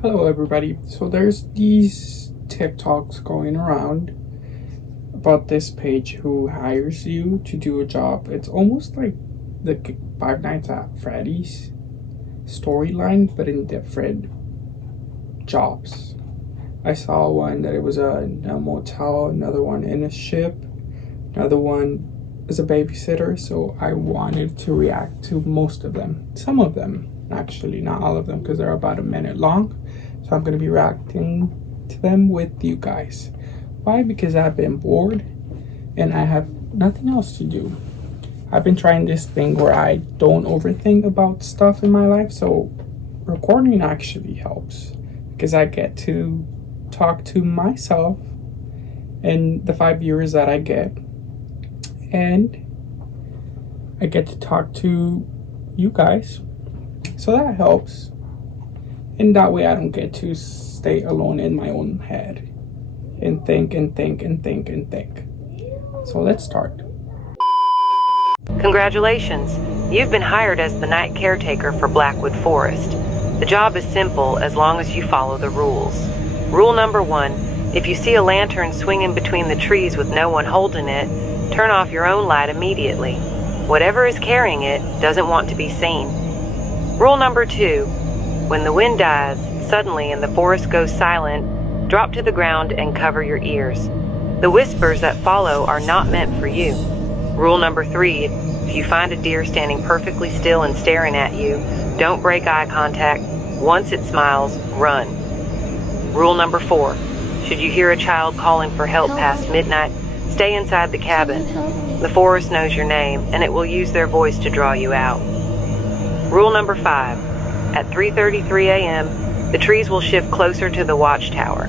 Hello, everybody. So there's these TikToks going around about this page who hires you to do a job. It's almost like the Five Nights at Freddy's storyline, but in different jobs. I saw one that it was a motel, another one in a ship, another one as a babysitter. So I wanted to react to most of them, some of them actually, not all of them, because they're about a minute long. So I'm going to be reacting to them with you guys. Why? Because I've been bored and I have nothing else to do. I've been trying this thing where I don't overthink about stuff in my life, so recording actually helps because I get to talk to myself and the 5 viewers that I get, and I get to talk to you guys, so that helps. And that way I don't get to stay alone in my own head and think and think and think and think. So let's start. Congratulations. You've been hired as the night caretaker for Blackwood Forest. The job is simple as long as you follow the rules. Rule number 1, if you see a lantern swinging between the trees with no one holding it, turn off your own light immediately. Whatever is carrying it doesn't want to be seen. Rule number 2, when the wind dies suddenly and the forest goes silent, drop to the ground and cover your ears. The whispers that follow are not meant for you. Rule number 3, if you find a deer standing perfectly still and staring at you, don't break eye contact. Once it smiles, run. Rule number 4, should you hear a child calling for help past midnight, stay inside the cabin. The forest knows your name and it will use their voice to draw you out. Rule number 5, at 3:33 a.m., the trees will shift closer to the watchtower.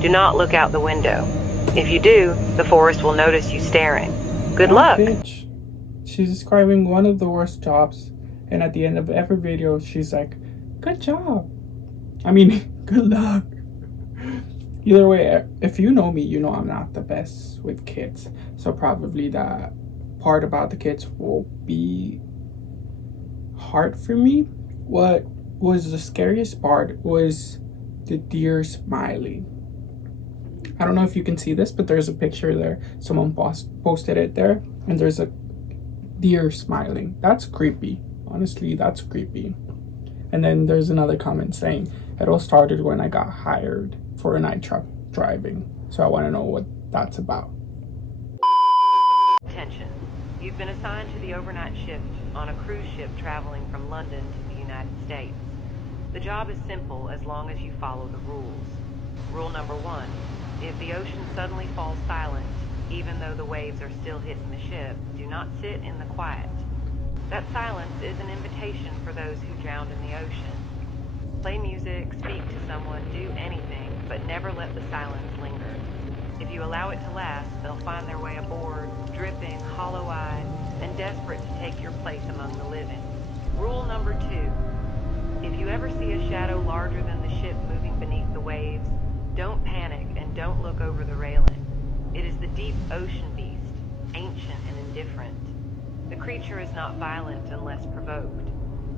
Do not look out the window. If you do, the forest will notice you staring. Good luck. Bitch. She's describing one of the worst jobs, and at the end of every video, she's like, "Good job." I mean, good luck. Either way, if you know me, you know I'm not the best with kids. So probably that part about the kids will be hard for me. What was the scariest part was the deer smiling. I don't know if you can see this, but there's a picture there. Someone posted it there, and there's a deer smiling. That's creepy. Honestly, that's creepy. And then there's another comment saying, it all started when I got hired for a night truck driving. So I want to know what that's about. Attention. You've been assigned to the overnight shift on a cruise ship traveling from London to the United States. The job is simple as long as you follow the rules. Rule number 1, if the ocean suddenly falls silent, even though the waves are still hitting the ship, do not sit in the quiet. That silence is an invitation for those who drowned in the ocean. Play music, speak to someone, do anything, but never let the silence linger. If you allow it to last, they'll find their way aboard, dripping, hollow-eyed, and desperate to take your place among the living. Rule number 2, if you ever see a shadow larger than the ship moving beneath the waves, don't panic and don't look over the railing. It is the deep ocean beast, ancient and indifferent. The creature is not violent unless provoked,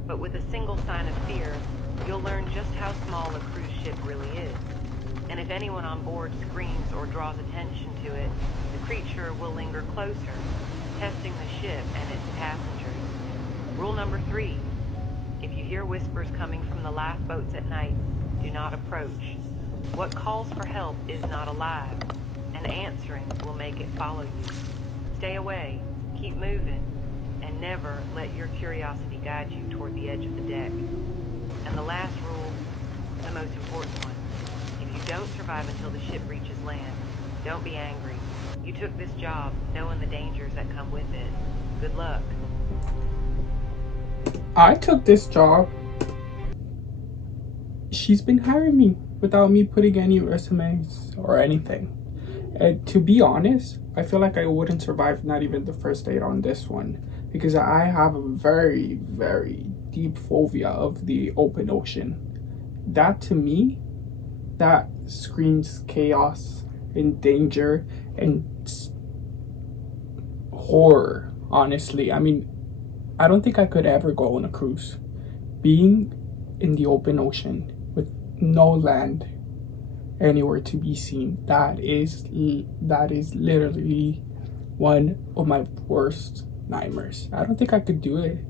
but with a single sign of fear, you'll learn just how small a cruise ship really is. And if anyone on board screams or draws attention to it, the creature will linger closer, testing the ship and its passengers. Rule number 3, if you hear whispers coming from the lifeboats at night, do not approach. What calls for help is not alive, and answering will make it follow you. Stay away, keep moving, and never let your curiosity guide you toward the edge of the deck. And the last rule, the most important one, if you don't survive until the ship reaches land, don't be angry. You took this job knowing the dangers that come with it. Good luck. I took this job. She's been hiring me without me putting any resumes or anything. And to be honest, I feel like I wouldn't survive not even the first date on this one, because I have a very, very deep phobia of the open ocean. That to me, that screams chaos and danger and horror, honestly. I mean, I don't think I could ever go on a cruise. Being in the open ocean with no land anywhere to be seen. That is literally one of my worst nightmares. I don't think I could do it.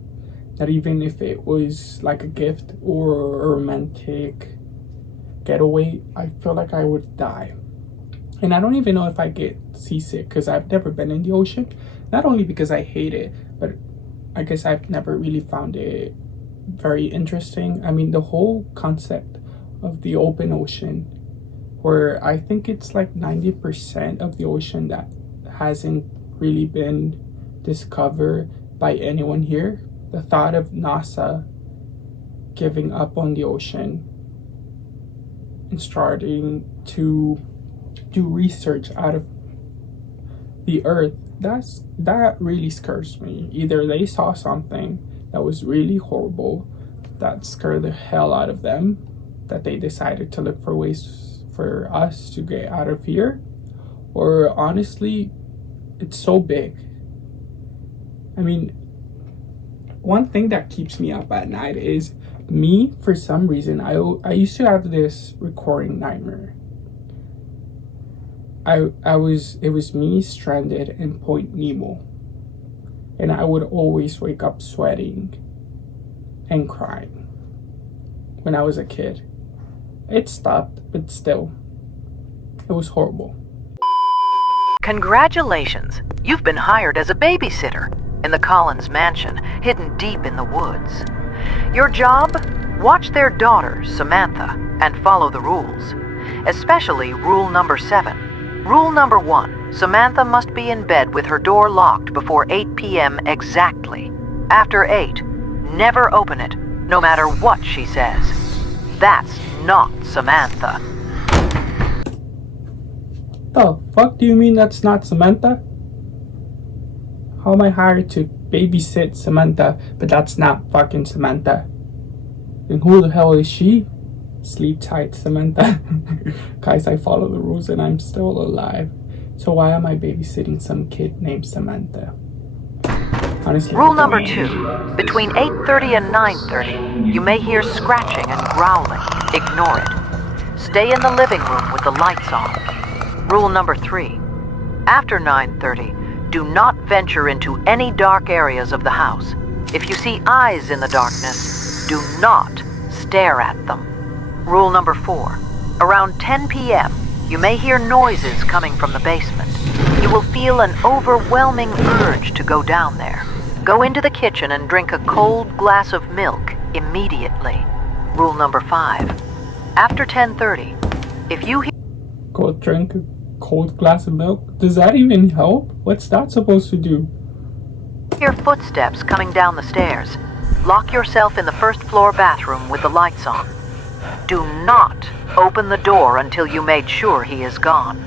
Not even if it was like a gift or a romantic getaway. I feel like I would die. And I don't even know if I get seasick because I've never been in the ocean. Not only because I hate it, but I guess I've never really found it very interesting. I mean, the whole concept of the open ocean, where I think it's like 90% of the ocean that hasn't really been discovered by anyone here. The thought of NASA giving up on the ocean and starting to do research out of the earth, that really scares me. Either they saw something that was really horrible that scared the hell out of them, that they decided to look for ways for us to get out of here, or honestly, it's so big. I mean, one thing that keeps me up at night is me, for some reason, I used to have this recurring nightmare. It was me stranded in Point Nemo, and I would always wake up sweating and crying when I was a kid. It stopped, but still, it was horrible. Congratulations! You've been hired as a babysitter in the Collins mansion, hidden deep in the woods. Your job? Watch their daughter, Samantha, and follow the rules. Especially rule number 7. Rule number 1, Samantha must be in bed with her door locked before 8 p.m. exactly. After 8, never open it, no matter what she says. That's not Samantha. The fuck do you mean that's not Samantha? How am I hired to babysit Samantha, but that's not fucking Samantha? Then who the hell is she? Sleep tight, Samantha. Guys, I follow the rules and I'm still alive. So why am I babysitting some kid named Samantha? Honestly, Rule number 2. Between 8:30 and 9:30, you may hear scratching and growling. Ignore it. Stay in the living room with the lights on. Rule number 3. After 9:30, do not venture into any dark areas of the house. If you see eyes in the darkness, do not stare at them. Rule number 4. Around 10 p.m., you may hear noises coming from the basement. You will feel an overwhelming urge to go down there. Go into the kitchen and drink a cold glass of milk immediately. Rule number 5. After 10:30, if you go drink a cold glass of milk? Does that even help? What's that supposed to do? hear footsteps coming down the stairs, lock yourself in the first floor bathroom with the lights on. Do not open the door until you made sure he is gone.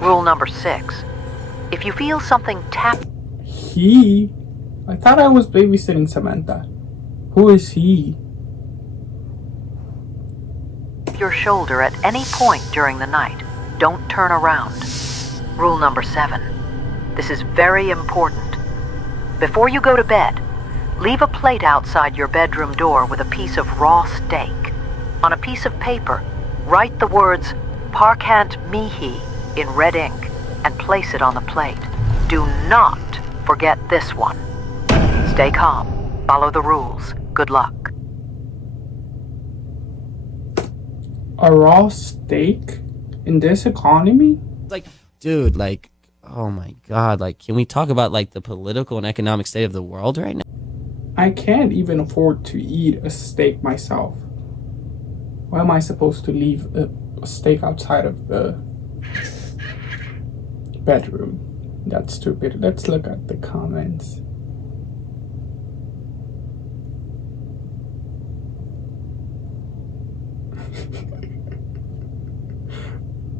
Rule number 6. If you feel something tap... He? I thought I was babysitting Samantha. Who is he? Your shoulder at any point during the night, don't turn around. Rule number 7. This is very important. Before you go to bed, leave a plate outside your bedroom door with a piece of raw steak. On a piece of paper, write the words Parkant Mihi in red ink and place it on the plate. Do not forget this one. Stay calm. Follow the rules. Good luck. A raw steak in this economy? Like, dude, like, oh my God, like, can we talk about, like, the political and economic state of the world right now? I can't even afford to eat a steak myself. Why am I supposed to leave a steak outside of the bedroom? That's stupid. Let's look at the comments.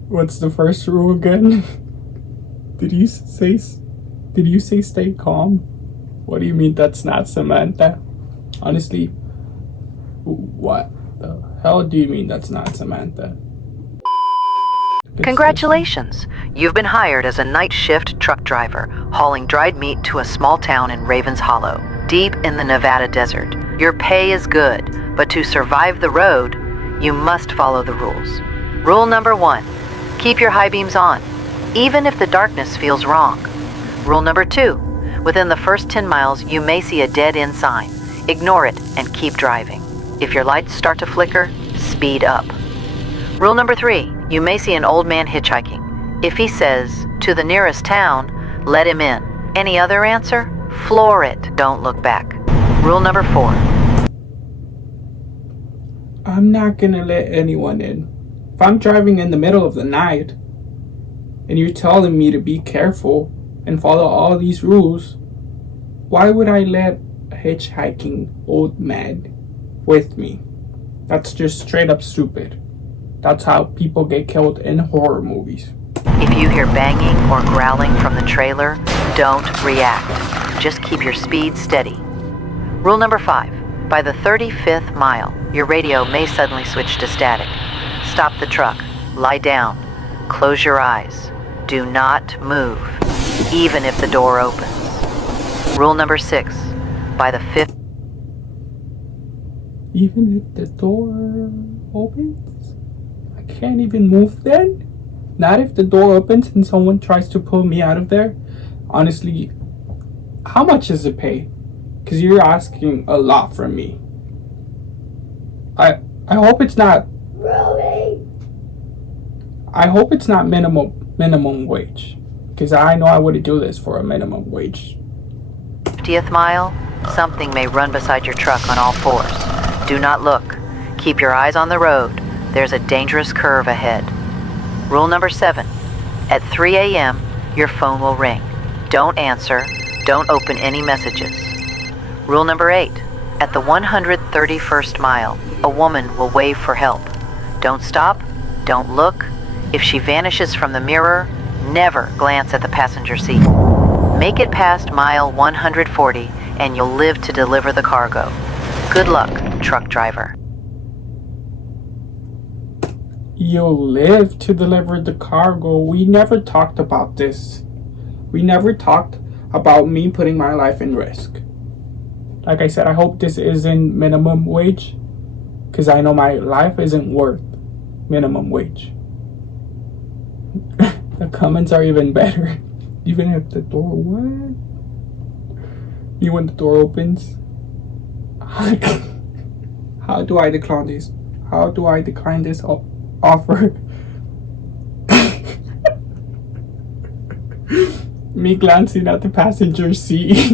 What's the first rule again? Did you say stay calm? What do you mean that's not Samantha? Honestly, what the hell do you mean that's not Samantha? Congratulations! You've been hired as a night shift truck driver, hauling dried meat to a small town in Ravens Hollow, deep in the Nevada desert. Your pay is good, but to survive the road, You must follow the rules. Rule number 1, keep your high beams on, even if the darkness feels wrong. Rule number 2, within the first 10 miles, you may see a dead-end sign. Ignore it and keep driving. If your lights start to flicker, speed up. Rule number 3, you may see an old man hitchhiking. If he says, "To the nearest town," let him in. Any other answer? Floor it. Don't look back. Rule number 4. I'm not gonna let anyone in. If I'm driving in the middle of the night and you're telling me to be careful and follow all these rules, why would I let a hitchhiking old man with me? That's just straight up stupid. That's how people get killed in horror movies. If you hear banging or growling from the trailer, don't react. Just keep your speed steady. Rule number 5. By the 35th mile, your radio may suddenly switch to static. Stop the truck. Lie down. Close your eyes. Do not move, even if the door opens. Rule number 6. By the 5th... Even if the door opens? I can't even move then? Not if the door opens and someone tries to pull me out of there? Honestly, how much does it pay? Because you're asking a lot from me. I hope it's not... I hope it's not minimum wage. Because I know I wouldn't do this for a minimum wage. 50th mile, something may run beside your truck on all fours. Do not look. Keep your eyes on the road. There's a dangerous curve ahead. Rule number 7. At 3 a.m., your phone will ring. Don't answer. Don't open any messages. Rule number 8. At the 131st mile, a woman will wave for help. Don't stop. Don't look. If she vanishes from the mirror, never glance at the passenger seat. Make it past mile 140 and you'll live to deliver the cargo. Good luck, truck driver. You'll live to deliver the cargo. We never talked about this. We never talked about me putting my life in risk. Like I said, I hope this isn't minimum wage, because I know my life isn't worth minimum wage. The comments are even better. Even if the door, what? You when the door opens? How do I decline this? How do I decline this offer? Me glancing at the passenger seat.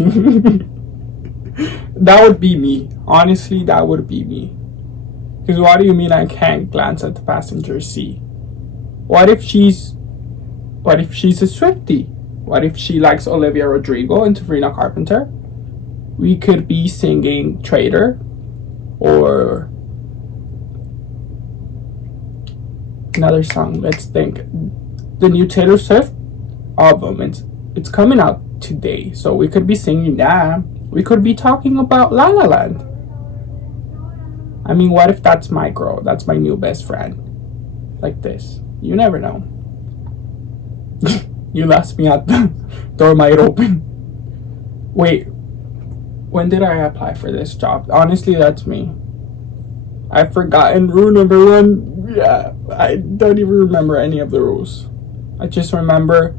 That would be me. Honestly, that would be me. Because what do you mean I can't glance at the passenger seat? What if she's a Swiftie? What if she likes Olivia Rodrigo and Sabrina Carpenter? We could be singing Traitor or another song. Let's think. The new Taylor Swift album. It's coming out today, so we could be singing that. We could be talking about La La Land. I mean, what if that's my girl? That's my new best friend. Like this. You never know. You lost me at the door might open. Wait. When did I apply for this job? Honestly, that's me. I've forgotten rule number 1. Yeah, I don't even remember any of the rules. I just remember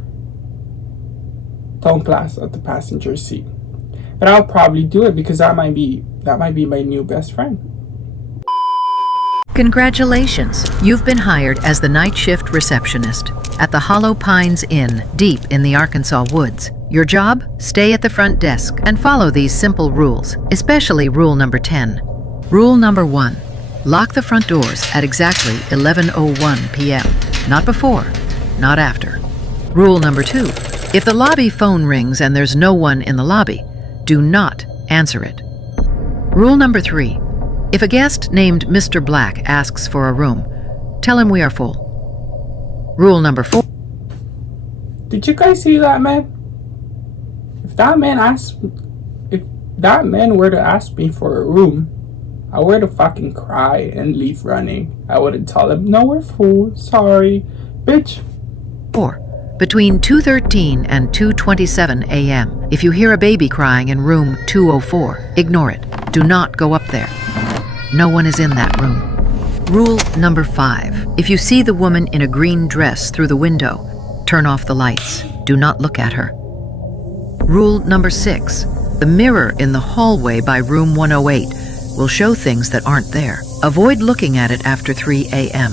don't glass at the passenger seat. But I'll probably do it because that might be my new best friend. Congratulations, you've been hired as the night shift receptionist at the Hollow Pines Inn, deep in the Arkansas woods. Your job? Stay at the front desk and follow these simple rules, especially rule number 10. Rule number 1. Lock the front doors at exactly 11:01 p.m. Not before, not after. Rule number 2. If the lobby phone rings and there's no one in the lobby, do not answer it. Rule number 3. If a guest named Mr. Black asks for a room, tell him we are full. Rule number 4. Did you guys see that man? If that man were to ask me for a room, I were to fucking cry and leave running. I wouldn't tell him, no, we're full, sorry, bitch. 4. Between 2:13 and 2:27 a.m., if you hear a baby crying in room 204, ignore it. Do not go up there. No one is in that room. Rule number 5. If you see the woman in a green dress through the window, turn off the lights. Do not look at her. Rule number 6. The mirror in the hallway by room 108 will show things that aren't there. Avoid looking at it after 3 a.m.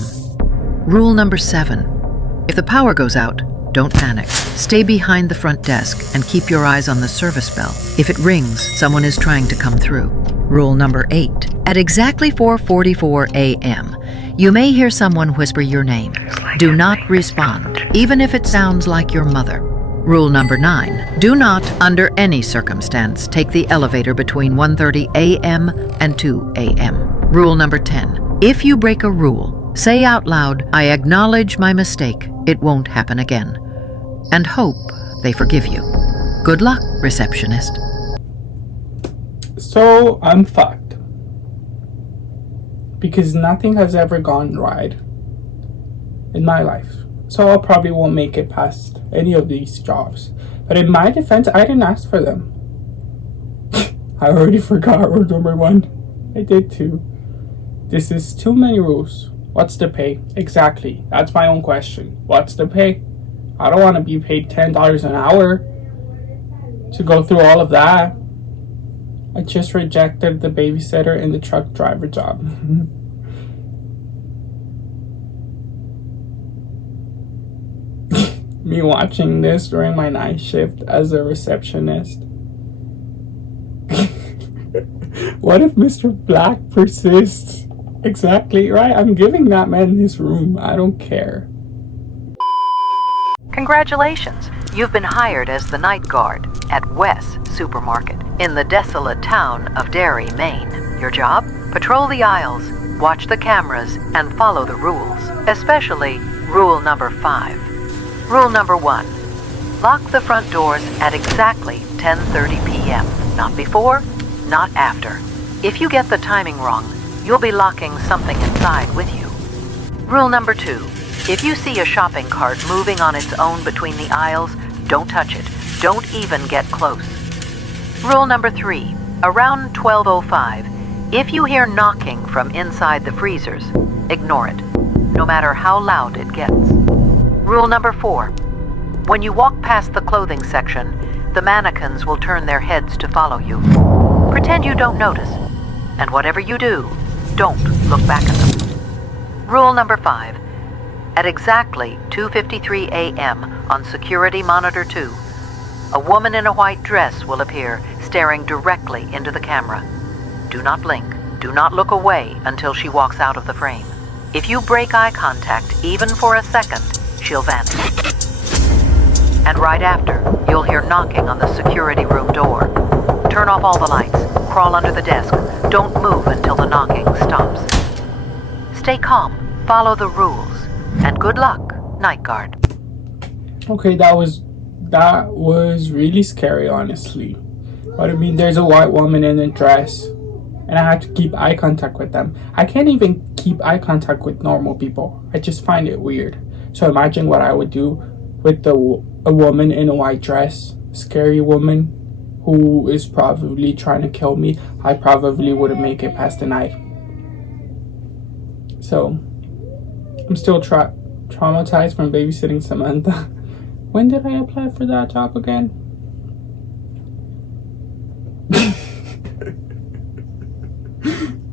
Rule number 7. If the power goes out, don't panic. Stay behind the front desk and keep your eyes on the service bell. If it rings, someone is trying to come through. Rule number 8. At exactly 4:44 a.m., you may hear someone whisper your name. Do not respond, even if it sounds like your mother. Rule number 9. Do not, under any circumstance, take the elevator between 1:30 a.m. and 2 a.m. Rule number 10. If you break a rule, say out loud, "I acknowledge my mistake. It won't happen again." And hope they forgive you. Good luck, receptionist. So I'm fucked. Because nothing has ever gone right in my life. So I probably won't make it past any of these jobs. But in my defense, I didn't ask for them. I already forgot rule number 1. I did too. This is too many rules. What's the pay? Exactly. That's my own question. What's the pay? I don't want to be paid $10 an hour to go through all of that. I just rejected the babysitter and the truck driver job. Me watching this during my night shift as a receptionist. What if Mr. Black persists? Exactly, right? I'm giving that man his room. I don't care. Congratulations! You've been hired as the night guard at Wes Supermarket in the desolate town of Derry, Maine. Your job? Patrol the aisles, watch the cameras, and follow the rules, especially rule number 5. Rule number 1. Lock the front doors at exactly 10:30 p.m. Not before, not after. If you get the timing wrong, you'll be locking something inside with you. Rule number 2. If you see a shopping cart moving on its own between the aisles, don't touch it. Don't even get close. Rule number 3. Around 12:05, if you hear knocking from inside the freezers, ignore it, no matter how loud it gets. Rule number 4. When you walk past the clothing section, the mannequins will turn their heads to follow you. Pretend you don't notice, and whatever you do, don't look back at them. Rule number 5. At exactly 2:53 a.m. on Security Monitor 2, a woman in a white dress will appear, staring directly into the camera. Do not blink. Do not look away until she walks out of the frame. If you break eye contact, even for a second, she'll vanish. And right after, you'll hear knocking on the security room door. Turn off all the lights. Crawl under the desk. Don't move until the knocking stops. Stay calm. Follow the rules. And good luck, night guard. Okay, that was really scary, honestly. But I mean, there's a white woman in a dress, and I have to keep eye contact with them. I can't even keep eye contact with normal people. I just find it weird. So imagine what I would do with a woman in a white dress, scary woman who is probably trying to kill me. I probably wouldn't make it past the night. So I'm still traumatized from babysitting Samantha. When did I apply for that job again?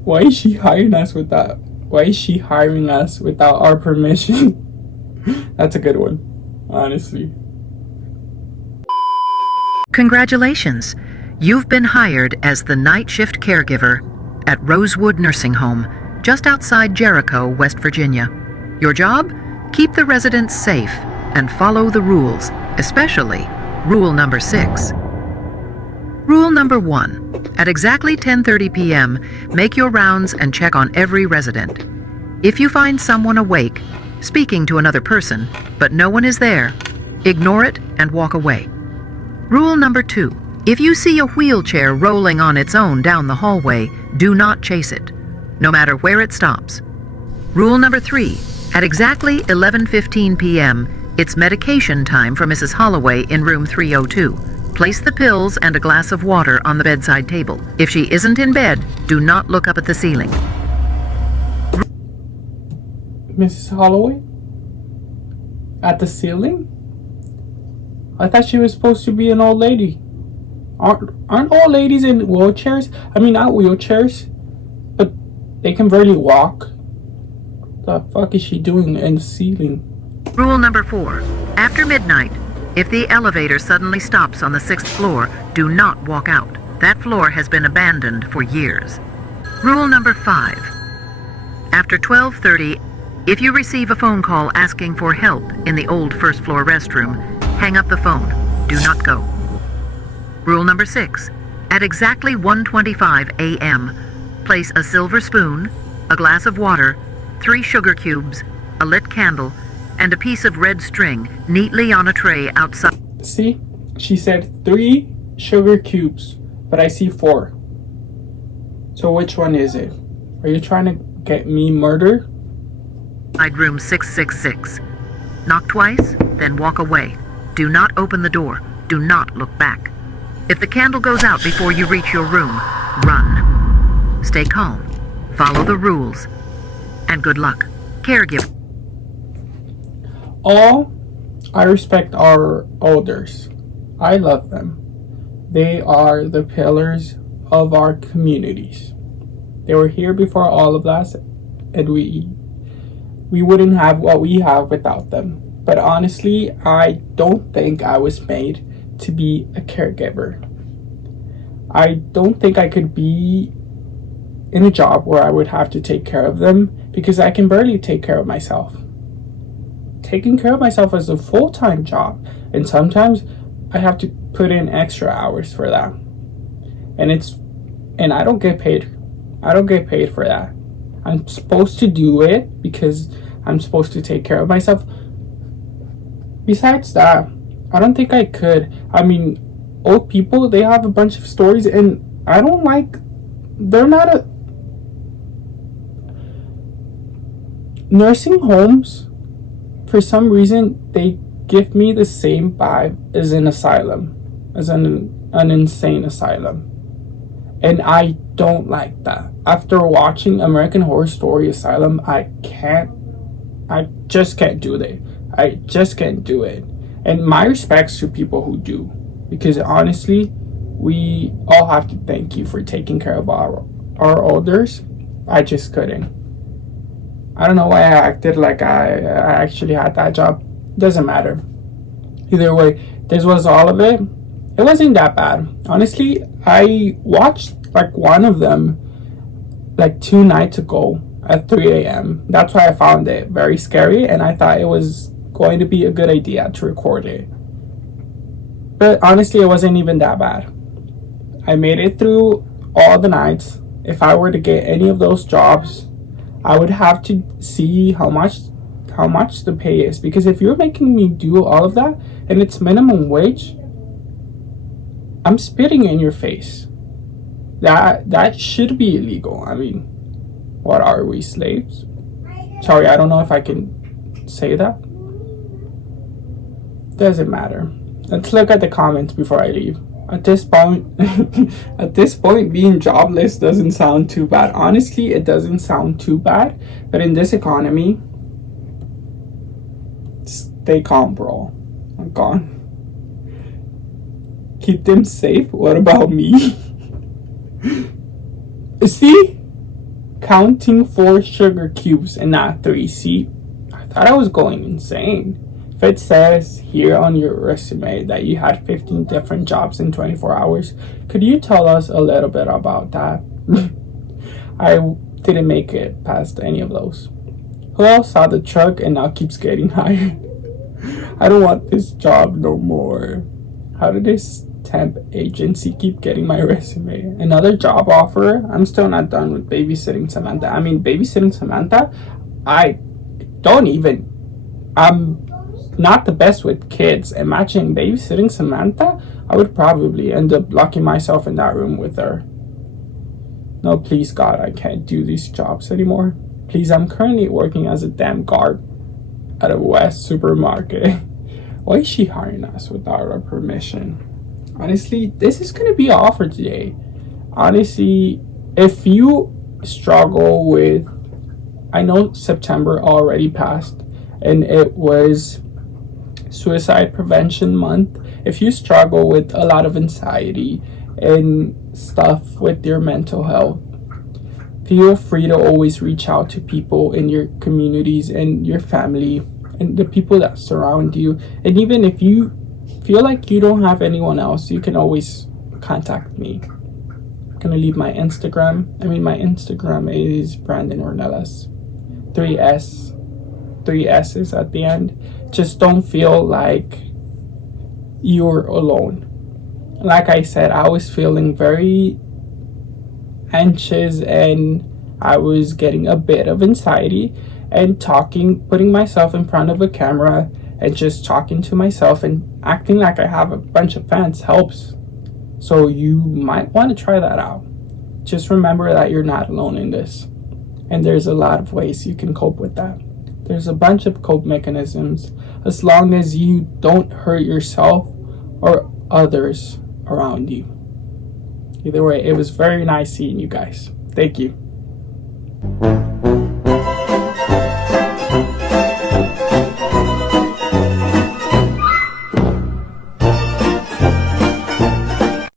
Why is she hiring us without? Why is she hiring us without our permission? That's a good one, honestly. Congratulations! You've been hired as the night shift caregiver at Rosewood Nursing Home, just outside Jericho, West Virginia. Your job? Keep the residents safe and follow the rules, especially rule number 6. Rule number 1. At exactly 10:30 p.m., make your rounds and check on every resident. If you find someone awake, speaking to another person, but no one is there, ignore it and walk away. Rule number 2. If you see a wheelchair rolling on its own down the hallway, do not chase it, no matter where it stops. Rule number 3. At exactly 11:15 p.m., it's medication time for Mrs. Holloway in room 302. Place the pills and a glass of water on the bedside table. If she isn't in bed, do not look up at the ceiling. Mrs. Holloway? At the ceiling? I thought she was supposed to be an old lady. Aren't old ladies in wheelchairs? I mean, not wheelchairs, but they can barely walk. The fuck is she doing in the ceiling? Rule number 4. After midnight, if the elevator suddenly stops on the 6th floor, do not walk out. That floor has been abandoned for years. Rule number 5. After 12:30, if you receive a phone call asking for help in the old first floor restroom, hang up the phone. Do not go. Rule number 6. At exactly 1:25 a.m., place a silver spoon, a glass of water, 3 sugar cubes, a lit candle, and a piece of red string neatly on a tray outside. See? She said 3 sugar cubes, but I see 4. So which one is it? Are you trying to get me murdered? Room 666. Knock twice, then walk away. Do not open the door. Do not look back. If the candle goes out before you reach your room, run. Stay calm. Follow the rules. And good luck. Caregiver. I respect our elders. I love them. They are the pillars of our communities. They were here before all of us, and we wouldn't have what we have without them. But honestly, I don't think I was made to be a caregiver. I don't think I could be in a job where I would have to take care of them, because I can barely take care of myself. Taking care of myself is a full-time job, and sometimes I have to put in extra hours for that. And I don't get paid. I don't get paid for that. I'm supposed to do it because I'm supposed to take care of myself. Besides that, I don't think I could. I mean, old people, they have a bunch of stories, and I don't like, they're not a, nursing homes, for some reason, they give me the same vibe as an asylum, as an insane asylum. And I don't like that. After watching American Horror Story Asylum, I just can't do it. I just can't do it. And my respects to people who do, because honestly, we all have to thank you for taking care of our elders. I just couldn't. I don't know why I acted like I actually had that job. Doesn't matter. Either way, this was all of it. It wasn't that bad. Honestly, I watched like one of them like 2 nights ago at 3 a.m. That's why I found it very scary, and I thought it was going to be a good idea to record it. But honestly, it wasn't even that bad. I made it through all the nights. If I were to get any of those jobs, I would have to see how much the pay is, because if you're making me do all of that and it's minimum wage, I'm spitting in your face. That should be illegal. I mean, what are we, slaves? Sorry, I don't know if I can say that. Doesn't matter. Let's look at the comments before I leave. At this point, being jobless doesn't sound too bad. Honestly, it doesn't sound too bad. But in this economy, stay calm, bro. I'm gone. Keep them safe. What about me? See? Counting 4 sugar cubes and not 3. See? I thought I was going insane. If it says here on your resume that you had 15 different jobs in 24 hours, could you tell us a little bit about that? I didn't make it past any of those. Who else saw the truck and now keeps getting hired? I don't want this job no more. How did this temp agency keep getting my resume? Another job offer? I'm still not done with babysitting Samantha. I mean, babysitting Samantha, I'm not the best with kids. Imagine babysitting Samantha. I would probably end up locking myself in that room with her. No, please, God, I can't do these jobs anymore. Please, I'm currently working as a damn guard at a West supermarket. Why is she hiring us without our permission? Honestly, this is gonna be all for today. Honestly, if you struggle with I know September already passed, and it was Suicide Prevention Month. If you struggle with a lot of anxiety and stuff with your mental health, feel free to always reach out to people in your communities and your family and the people that surround you. And even if you feel like you don't have anyone else, you can always contact me. I'm gonna leave my Instagram. My Instagram is Brandon Ornelas. 3 S's at the end. Just don't feel like you're alone. Like I said, I was feeling very anxious and I was getting a bit of anxiety, and putting myself in front of a camera and just talking to myself and acting like I have a bunch of fans helps. So you might want to try that out. Just remember that you're not alone in this. And there's a lot of ways you can cope with that. There's a bunch of cope mechanisms, as long as you don't hurt yourself or others around you. Either way, it was very nice seeing you guys. Thank you.